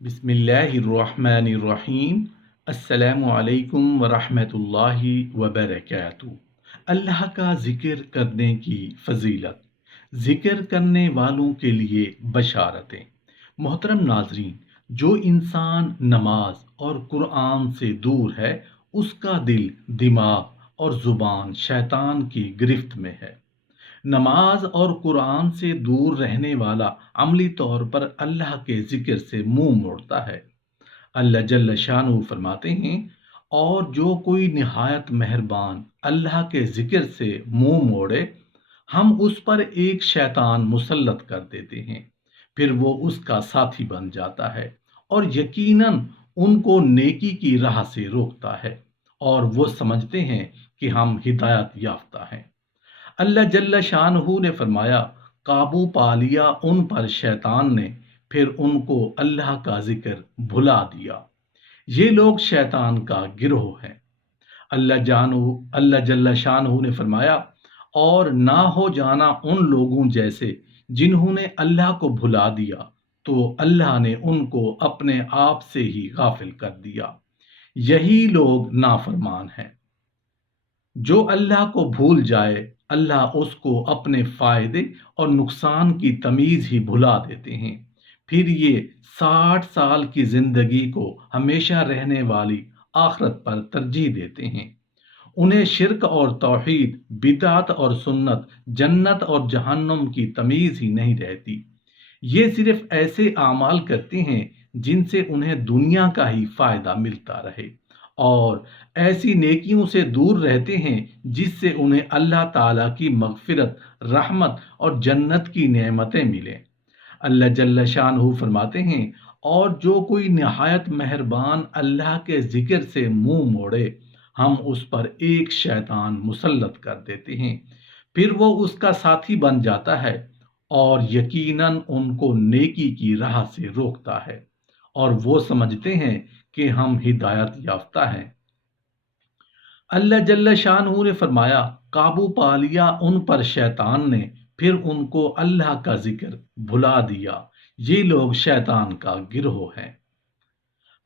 بسم اللہ الرحمن الرحیم۔ السلام علیکم ورحمۃ اللہ وبرکاتہ۔ اللہ کا ذکر کرنے کی فضیلت، ذکر کرنے والوں کے لیے بشارتیں۔ محترم ناظرین، جو انسان نماز اور قرآن سے دور ہے اس کا دل، دماغ اور زبان شیطان کی گرفت میں ہے۔ نماز اور قرآن سے دور رہنے والا عملی طور پر اللہ کے ذکر سے منہ موڑتا ہے۔ اللہ جل شانہ فرماتے ہیں، اور جو کوئی نہایت مہربان اللہ کے ذکر سے منہ موڑے، ہم اس پر ایک شیطان مسلط کر دیتے ہیں، پھر وہ اس کا ساتھی بن جاتا ہے اور یقیناً ان کو نیکی کی راہ سے روکتا ہے، اور وہ سمجھتے ہیں کہ ہم ہدایت یافتہ ہیں۔ اللہ جل شانہ نے فرمایا، قابو پا لیا ان پر شیطان نے، پھر ان کو اللہ کا ذکر بھلا دیا۔ یہ لوگ شیطان کا گروہ ہیں۔ اللہ جل شانہ نے فرمایا، اور نہ ہو جانا ان لوگوں جیسے جنہوں نے اللہ کو بھلا دیا تو اللہ نے ان کو اپنے آپ سے ہی غافل کر دیا۔ یہی لوگ نافرمان ہیں۔ جو اللہ کو بھول جائے، اللہ اس کو اپنے فائدے اور نقصان کی تمیز ہی بھلا دیتے ہیں، پھر یہ 60 سال کی زندگی کو ہمیشہ رہنے والی آخرت پر ترجیح دیتے ہیں۔ انہیں شرک اور توحید، بدعت اور سنت، جنت اور جہنم کی تمیز ہی نہیں رہتی۔ یہ صرف ایسے اعمال کرتے ہیں جن سے انہیں دنیا کا ہی فائدہ ملتا رہے، اور ایسی نیکیوں سے دور رہتے ہیں جس سے انہیں اللہ تعالیٰ کی مغفرت، رحمت اور جنت کی نعمتیں ملیں۔ اللہ جل شانہ فرماتے ہیں، اور جو کوئی نہایت مہربان اللہ کے ذکر سے منہ موڑے، ہم اس پر ایک شیطان مسلط کر دیتے ہیں، پھر وہ اس کا ساتھی بن جاتا ہے، اور یقیناً ان کو نیکی کی راہ سے روکتا ہے، اور وہ سمجھتے ہیں کہ ہم ہدایت یافتہ ہیں۔ اللہ جل شانہ نے فرمایا، قابو پا لیا ان پر شیطان نے، پھر ان کو اللہ کا ذکر بھلا دیا۔ یہ لوگ شیطان کا گروہ ہیں۔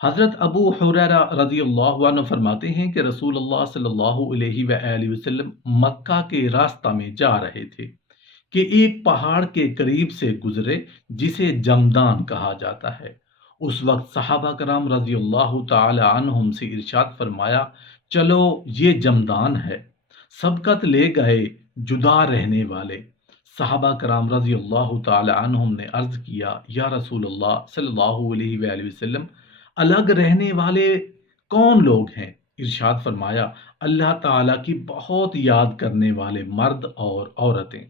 حضرت ابو ہریرہ رضی اللہ عنہ فرماتے ہیں کہ رسول اللہ صلی اللہ علیہ وآلہ وسلم مکہ کے راستہ میں جا رہے تھے کہ ایک پہاڑ کے قریب سے گزرے جسے جمدان کہا جاتا ہے۔ اس وقت صحابہ کرام رضی اللہ تعالی عنہم سے ارشاد فرمایا، چلو یہ جمدان ہے۔ سبقت لے گئے جدا رہنے والے۔ صحابہ کرام رضی اللہ تعالی عنہم نے عرض کیا، یا رسول اللہ صلی اللہ علیہ وآلہ وسلم، الگ رہنے والے کون لوگ ہیں؟ ارشاد فرمایا، اللہ تعالیٰ کی بہت یاد کرنے والے مرد اور عورتیں۔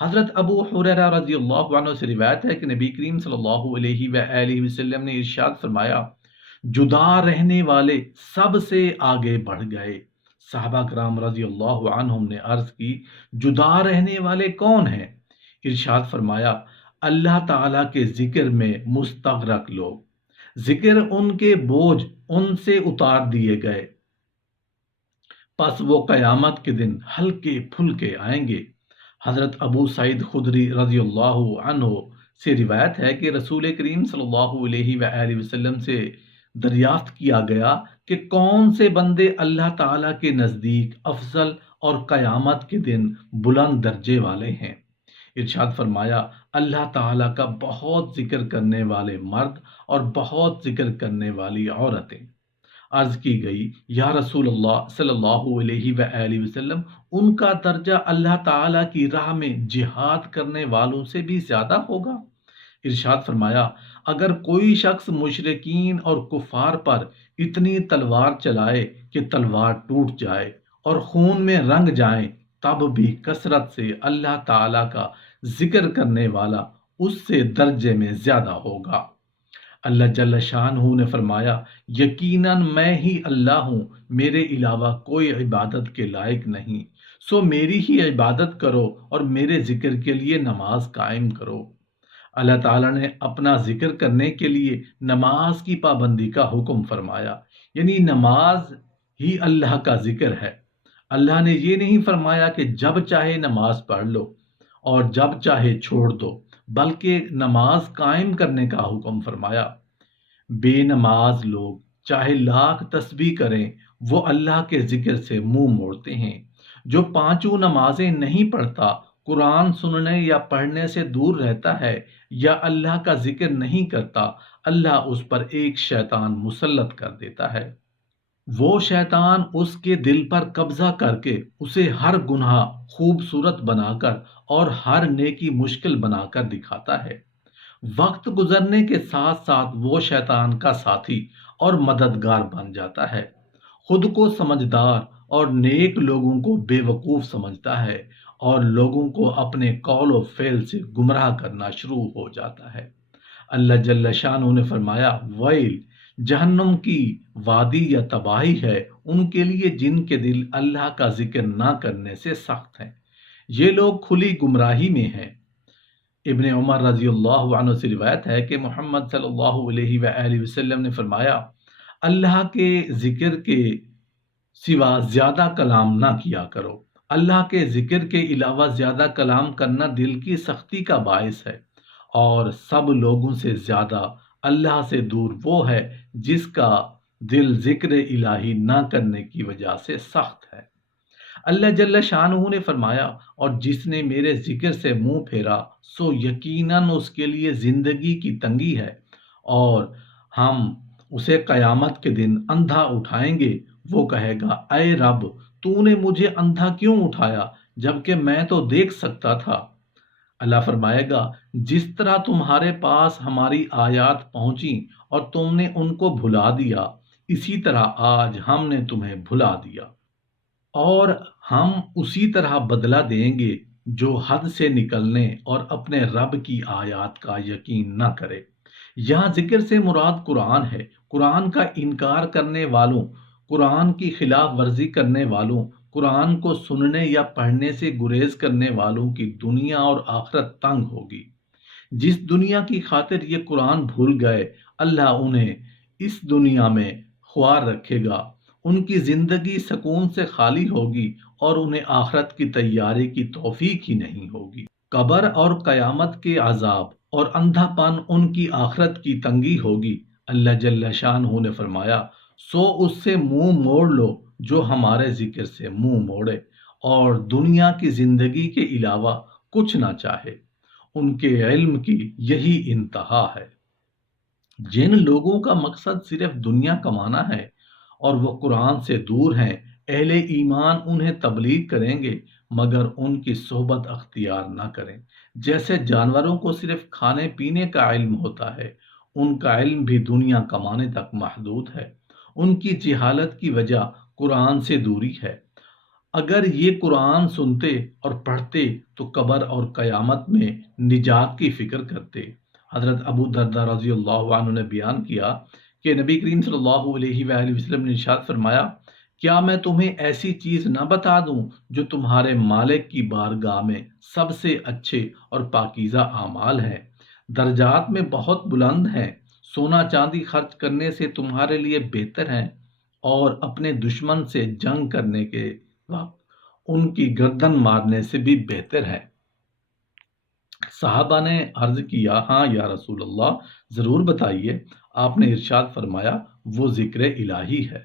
حضرت ابو ہریرہ رضی اللہ عنہ سے روایت ہے کہ نبی کریم صلی اللہ علیہ وآلہ وسلم نے ارشاد فرمایا، جدا رہنے والے سب سے آگے بڑھ گئے۔ صحابہ کرام رضی اللہ عنہم نے عرض کی، جدا رہنے والے کون ہیں؟ ارشاد فرمایا، اللہ تعالیٰ کے ذکر میں مستغرق لوگ، ذکر ان کے بوجھ ان سے اتار دیے گئے، پس وہ قیامت کے دن ہلکے پھلکے آئیں گے۔ حضرت ابو سعید خدری رضی اللہ عنہ سے روایت ہے کہ رسول کریم صلی اللہ علیہ وآلہ وسلم سے دریافت کیا گیا کہ کون سے بندے اللہ تعالیٰ کے نزدیک افضل اور قیامت کے دن بلند درجے والے ہیں؟ ارشاد فرمایا، اللہ تعالیٰ کا بہت ذکر کرنے والے مرد اور بہت ذکر کرنے والی عورتیں۔ عرض کی گئی، یا رسول اللہ صلی اللہ علیہ وآلہ وسلم، ان کا درجہ اللہ تعالیٰ کی راہ میں جہاد کرنے والوں سے بھی زیادہ ہوگا؟ ارشاد فرمایا، اگر کوئی شخص مشرکین اور کفار پر اتنی تلوار چلائے کہ تلوار ٹوٹ جائے اور خون میں رنگ جائیں، تب بھی کثرت سے اللہ تعالیٰ کا ذکر کرنے والا اس سے درجے میں زیادہ ہوگا۔ اللہ جل شانہ نے فرمایا، یقیناً میں ہی اللہ ہوں، میرے علاوہ کوئی عبادت کے لائق نہیں، سو میری ہی عبادت کرو اور میرے ذکر کے لیے نماز قائم کرو۔ اللہ تعالیٰ نے اپنا ذکر کرنے کے لیے نماز کی پابندی کا حکم فرمایا، یعنی نماز ہی اللہ کا ذکر ہے۔ اللہ نے یہ نہیں فرمایا کہ جب چاہے نماز پڑھ لو اور جب چاہے چھوڑ دو، بلکہ نماز قائم کرنے کا حکم فرمایا۔ بے نماز لوگ چاہے لاکھ تسبیح کریں وہ اللہ کے ذکر سے منہ موڑتے ہیں۔ جو پانچوں نمازیں نہیں پڑھتا، قرآن سننے یا پڑھنے سے دور رہتا ہے یا اللہ کا ذکر نہیں کرتا، اللہ اس پر ایک شیطان مسلط کر دیتا ہے۔ وہ شیطان اس کے دل پر قبضہ کر کے اسے ہر گناہ خوبصورت بنا کر اور ہر نیکی مشکل بنا کر دکھاتا ہے۔ وقت گزرنے کے ساتھ ساتھ وہ شیطان کا ساتھی اور مددگار بن جاتا ہے، خود کو سمجھدار اور نیک لوگوں کو بے وقوف سمجھتا ہے اور لوگوں کو اپنے قول و فعل سے گمراہ کرنا شروع ہو جاتا ہے۔ اللہ جل شانہ نے فرمایا، ویل، جہنم کی وادی یا تباہی ہے ان کے لیے جن کے دل اللہ کا ذکر نہ کرنے سے سخت ہیں، یہ لوگ کھلی گمراہی میں ہیں۔ ابن عمر رضی اللہ عنہ سے روایت ہے کہ محمد صلی اللہ علیہ وآلہ وسلم نے فرمایا، اللہ کے ذکر کے سوا زیادہ کلام نہ کیا کرو۔ اللہ کے ذکر کے علاوہ زیادہ کلام کرنا دل کی سختی کا باعث ہے، اور سب لوگوں سے زیادہ اللہ سے دور وہ ہے جس کا دل ذکر الہی نہ کرنے کی وجہ سے سخت ہے۔ اللہ جل شانہ نے فرمایا، اور جس نے میرے ذکر سے منہ پھیرا سو یقیناً اس کے لیے زندگی کی تنگی ہے، اور ہم اسے قیامت کے دن اندھا اٹھائیں گے۔ وہ کہے گا، اے رب، تو نے مجھے اندھا کیوں اٹھایا جبکہ میں تو دیکھ سکتا تھا؟ اللہ فرمائے گا، جس طرح تمہارے پاس ہماری آیات پہنچی اور تم نے ان کو بھلا دیا، اسی طرح آج ہم نے تمہیں بھلا دیا، اور ہم اسی طرح بدلہ دیں گے جو حد سے نکلنے اور اپنے رب کی آیات کا یقین نہ کرے۔ یہاں ذکر سے مراد قرآن ہے۔ قرآن کا انکار کرنے والوں، قرآن کی خلاف ورزی کرنے والوں، قرآن کو سننے یا پڑھنے سے گریز کرنے والوں کی دنیا اور آخرت تنگ ہوگی۔ جس دنیا کی خاطر یہ قرآن بھول گئے، اللہ انہیں اس دنیا میں خوار رکھے گا، ان کی زندگی سکون سے خالی ہوگی اور انہیں آخرت کی تیاری کی توفیق ہی نہیں ہوگی۔ قبر اور قیامت کے عذاب اور اندھا پن ان کی آخرت کی تنگی ہوگی۔ اللہ جل شانہ نے فرمایا، سو اس سے منہ موڑ لو جو ہمارے ذکر سے منہ موڑے اور دنیا کی زندگی کے علاوہ کچھ نہ چاہے۔ ان کے علم کی یہی انتہا ہے۔ جن لوگوں کا مقصد صرف دنیا کمانا ہے اور وہ قرآن سے دور ہیں، اہل ایمان انہیں تبلیغ کریں گے مگر ان کی صحبت اختیار نہ کریں۔ جیسے جانوروں کو صرف کھانے پینے کا علم ہوتا ہے، ان کا علم بھی دنیا کمانے تک محدود ہے۔ ان کی جہالت کی وجہ قرآن سے دوری ہے۔ اگر یہ قرآن سنتے اور پڑھتے تو قبر اور قیامت میں نجات کی فکر کرتے۔ حضرت ابو درداء رضی اللہ عنہ نے بیان کیا کہ نبی کریم صلی اللہ علیہ وآلہ وسلم نے ارشاد فرمایا، کیا میں تمہیں ایسی چیز نہ بتا دوں جو تمہارے مالک کی بارگاہ میں سب سے اچھے اور پاکیزہ اعمال ہیں، درجات میں بہت بلند ہیں، سونا چاندی خرچ کرنے سے تمہارے لیے بہتر ہیں، اور اپنے دشمن سے جنگ کرنے کے وقت ان کی گردن مارنے سے بھی بہتر ہے۔ صحابہ نے عرض کیا، ہاں یا رسول اللہ، ضرور بتائیے۔ آپ نے ارشاد فرمایا، وہ ذکر الہی ہے۔